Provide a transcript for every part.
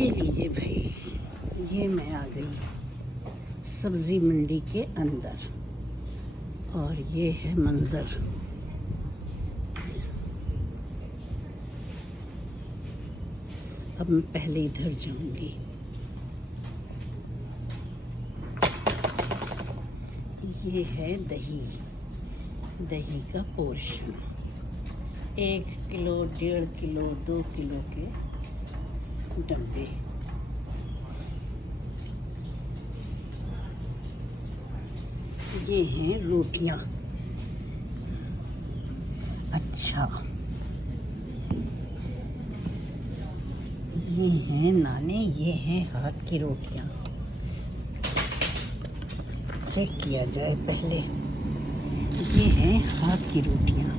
ये लीजिए भाई। ये मैं आ गई सब्ज़ी मंडी के अंदर। और ये है मंजर। अब मैं पहले इधर जाऊँगी। ये है दही। दही का पोर्शन। एक किलो, डेढ़ किलो, दो किलो के डब्बे ये हैं रोटियाँ। अच्छा। ये हैं नाने, ये हैं हाथ की रोटियाँ। चेक किया जाए पहले। ये हैं हाथ की रोटियाँ।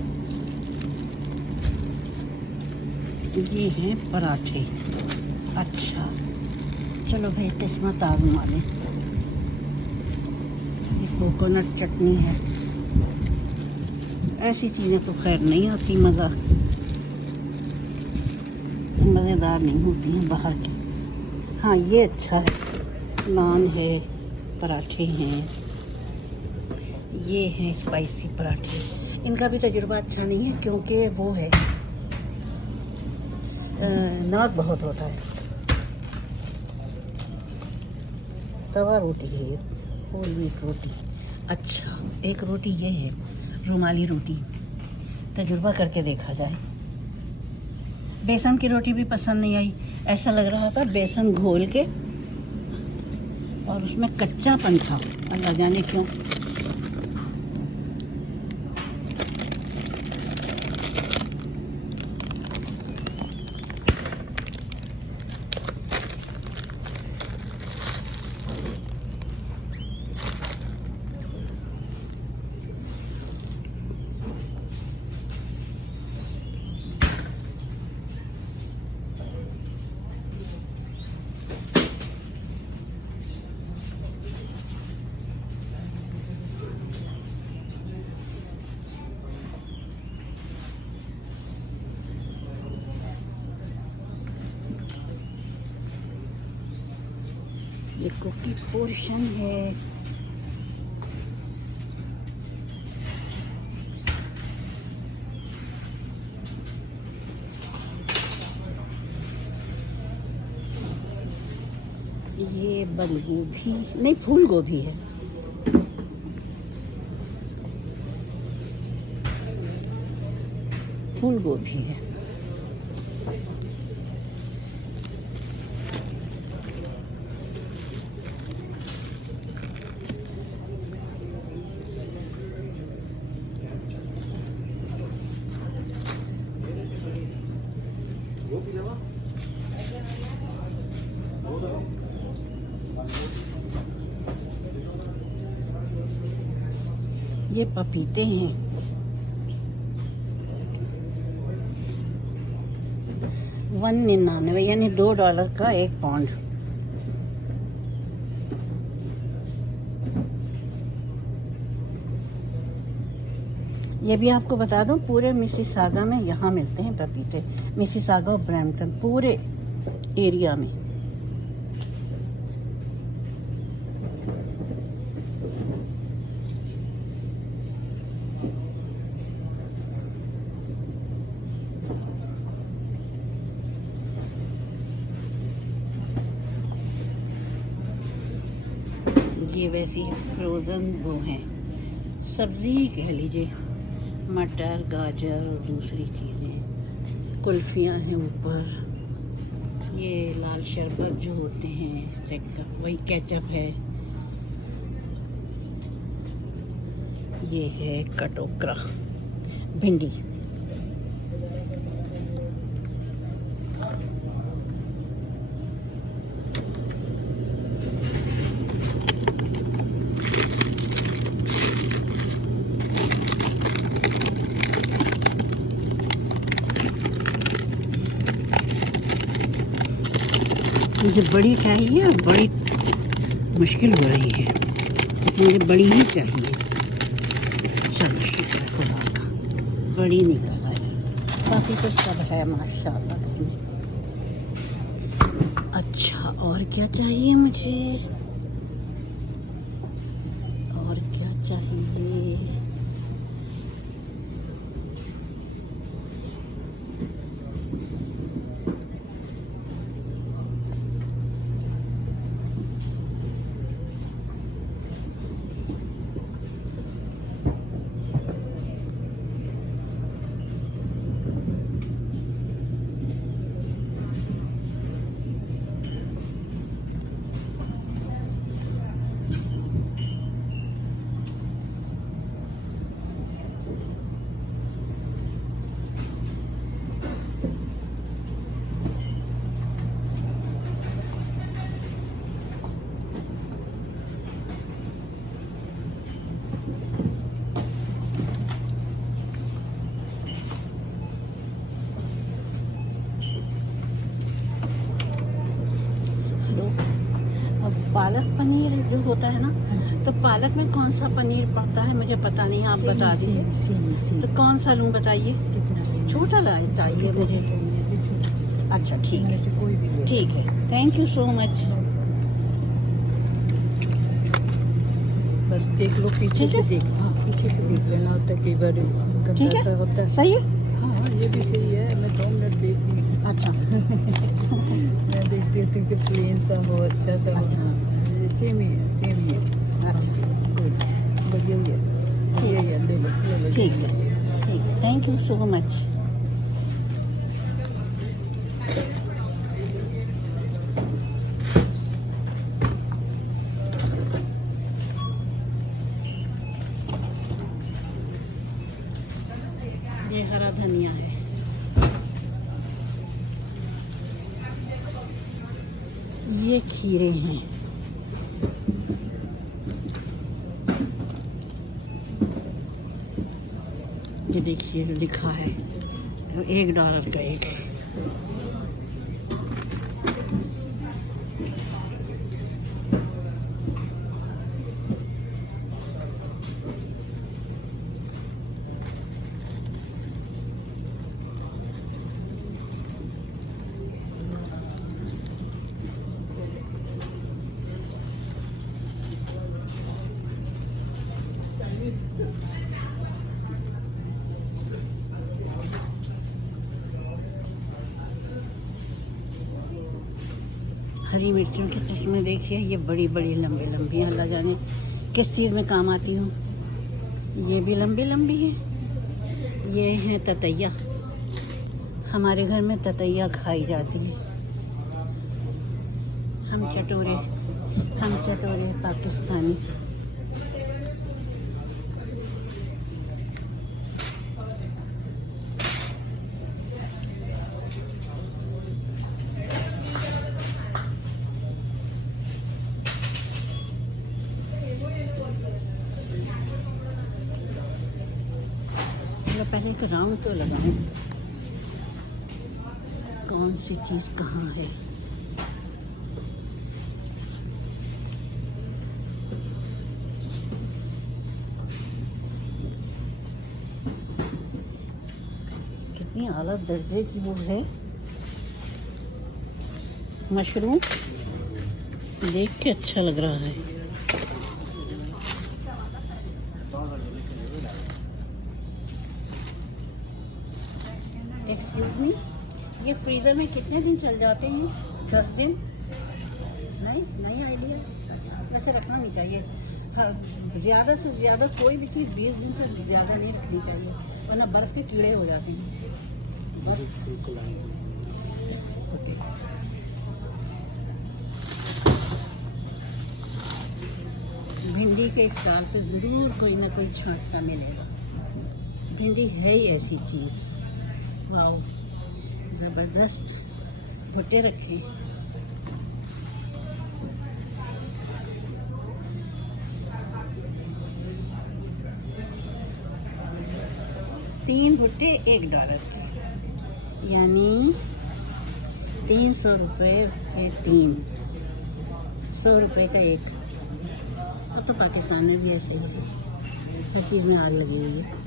ये हैं पराठे। अच्छा। चलो भाई, किस्मत आजमा लें ये कोकोनट चटनी है। ऐसी चीज़ें तो खैर नहीं होती, मज़ा। मज़ेदार नहीं होती हैं बाहर की। हाँ ये अच्छा है। नान है, पराठे हैं। ये हैं स्पाइसी पराठे। इनका भी तजुर्बा अच्छा नहीं है, क्योंकि वो है नमक बहुत होता है। तवा रोटी है होल व्हीट रोटी। अच्छा एक रोटी ये है, रुमाली रोटी। तजुर्बा करके देखा जाए। बेसन की रोटी भी पसंद नहीं आई। ऐसा लग रहा था बेसन घोल के, और उसमें कच्चापन था। अल्लाह जाने क्यों। ये कुकी पोर्शन है। ये बंद गोभी। नहीं फूल गोभी है। फूल गोभी है। ये पपीते हैं। वन निन्यानवे, यानी दो डॉलर का एक पाउंड ये भी आपको बता दूँ, पूरे मिसिसागा में यहाँ मिलते हैं पपीते। मिसिसागा और ब्रैम्पटन पूरे एरिया में। ये वैसी फ्रोज़न वो हैं। सब्ज़ी ही कह लीजिए, मटर, गाजर और दूसरी चीज़ें। कुल्फ़ियाँ हैं ऊपर। ये लाल शरबत जो होते हैं, चेक कर वही केचप है। ये है कटोकरा। भिंडी। मुझे बड़ी चाहिए और बड़ी मुश्किल हो रही है। मुझे बड़ी ही चाहिए। चलो शुक्र खुदा का बड़ी निकल आई बाकी तो सब है इसमें। अच्छा और क्या चाहिए मुझे? और क्या चाहिए हेलो अब पालक पनीर जो होता है ना तो पालक में कौन सा पनीर पड़ता है मुझे पता नहीं आप बता दीजिए। तो कौन सा लूँ बताइए? छोटा ला- चाहिए मुझे। अच्छा ठीक है। कोई भी ठीक है। थैंक यू सो मच बस देख लो पीछे से देख। हाँ पीछे से देख लेना होता है कई बार ठीक है? होता है। सही है? हाँ हाँ ये भी सही है। मैं दो मिनट देखती हूँ। अच्छा। मैं देखती हूँ कि प्लेन सा हो अच्छा सा हो। अच्छा। सेम ही है सेम ही है अच्छा गुड बढ़िया ही है बढ़िया है ले लो ले लो ठीक है ठीक है थैंक यू सो मच ये हरा धनिया है। ये खीरे हैं। ये देखिए जो लिखा है एक डॉलर का एक है। हरी मिर्चियों की चश्मे देखिए ये बड़ी बड़ी लंबी लंबी अल्लाह जाने किस चीज़ में काम आती हूँ। ये भी लंबी लंबी है। ये है ततैया। हमारे घर में ततैया खाई जाती है। हम चटोरे हम चटोरे पाकिस्तानी। एक राउंड तो लगाएँ कौन सी चीज़ कहाँ है? कितनी आला दर्जे की वो है। मशरूम, देख के अच्छा लग रहा है। एक्सक्यूज मी ये फ्रीज़र में कितने दिन चल जाते हैं? दस दिन? नहीं नहीं आइडिया अच्छा वैसे रखना नहीं चाहिए। हाँ, ज़्यादा से ज़्यादा कोई भी चीज़ बीस दिन से ज़्यादा नहीं रखनी चाहिए वरना बर्फ़ के कीड़े हो जाते हैं। भिंडी के स्टाल पे ज़रूर कोई ना कोई छांटता मिलेगा। भिंडी है ही ऐसी चीज़। वाओ। ज़बरदस्त भुट्टे रखे। तीन भुट्टे एक डॉलर के। यानी तीन सौ रुपये के तीन। सौ रुपये का एक। अब तो पाकिस्तान में भी ऐसे ही। हर चीज़ में आग लगी हुई है।